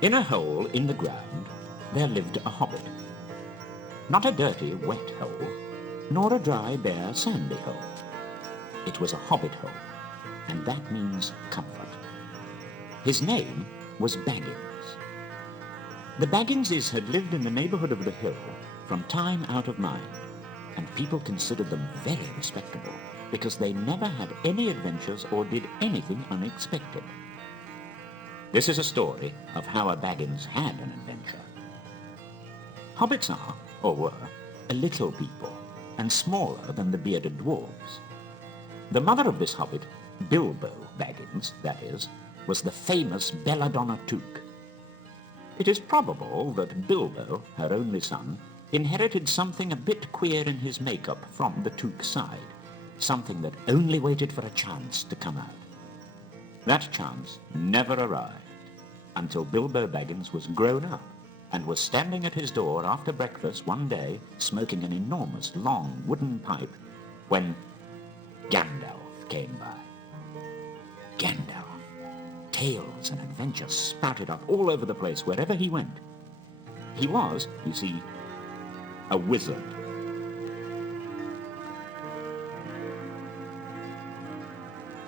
In a hole in the ground there lived a hobbit. Not a dirty, wet hole, nor a dry, bare, sandy hole. It was a hobbit hole, and that means comfort. His name was Baggins. The Bagginses had lived in the neighborhood of the hill from time out of mind, and people considered them very respectable because they never had any adventures or did anything unexpected. This is a story of how a Baggins had an adventure. Hobbits are, or were, a little people, and smaller than the bearded dwarves. The mother of this hobbit, Bilbo Baggins, that is, was the famous Belladonna Took. It is probable that Bilbo, her only son, inherited something a bit queer in his makeup from the Took side, something that only waited for a chance to come out. That chance never arrived until Bilbo Baggins was grown up and was standing at his door after breakfast one day, smoking an enormous, long wooden pipe, when Gandalf came by. Gandalf. Tales and adventures spouted up all over the place wherever he went. He was, you see, a wizard.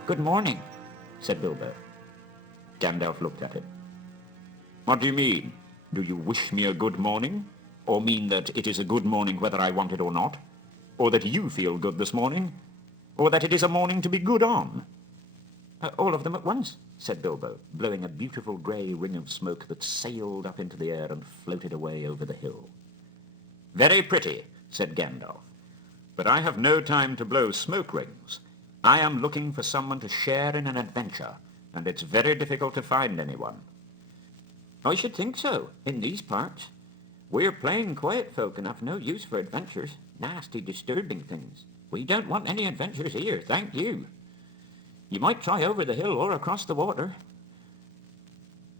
"Good morning," said Bilbo. Gandalf looked at him. "What do you mean? Do you wish me a good morning? Or mean that it is a good morning whether I want it or not? Or that you feel good this morning? Or that it is a morning to be good on?" "All of them at once," said Bilbo, blowing a beautiful grey ring of smoke that sailed up into the air and floated away over the hill. "Very pretty," said Gandalf. "But I have no time to blow smoke rings. I am looking for someone to share in an adventure, and it's very difficult to find anyone." "I should think so, in these parts. We're plain quiet folk and have no use for adventures, nasty, disturbing things. We don't want any adventures here, thank you. You might try over the hill or across the water."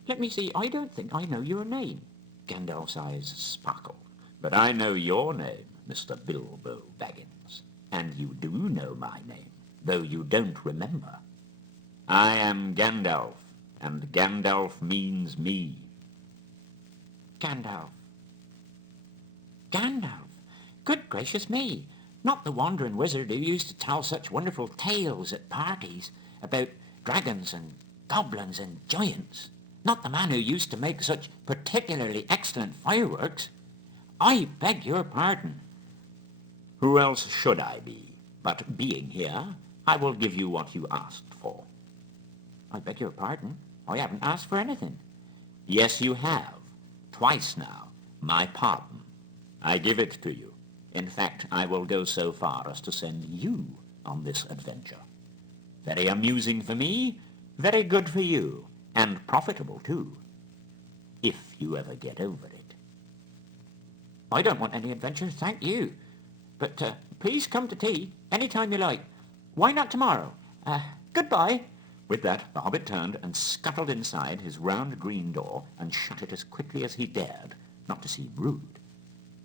"Let me see, I don't think I know your name." Gandalf's eyes sparkled. "But I know your name, Mr. Bilbo Baggins, and you do know my name, though you don't remember. I am Gandalf, and Gandalf means me." Gandalf. Gandalf? Good gracious me! Not the wandering wizard who used to tell such wonderful tales at parties about dragons and goblins and giants. Not the man who used to make such particularly excellent fireworks. I beg your pardon. "Who else should I be? But being here, I will give you what you asked for." "I beg your pardon. I haven't asked for anything." "Yes, you have. Twice now. My pardon. I give it to you. In fact, I will go so far as to send you on this adventure. Very amusing for me, very good for you, and profitable too, if you ever get over it." "I don't want any adventures, thank you. But please come to tea any time you like. Why not tomorrow? Goodbye." With that, the hobbit turned and scuttled inside his round green door and shut it as quickly as he dared, not to seem rude.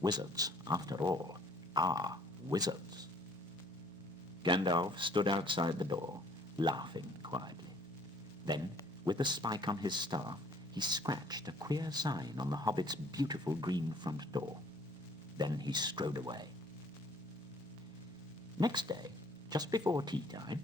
Wizards, after all, are wizards. Gandalf stood outside the door, laughing quietly. Then, with the spike on his staff, he scratched a queer sign on the hobbit's beautiful green front door. Then he strode away. Next day, just before tea time,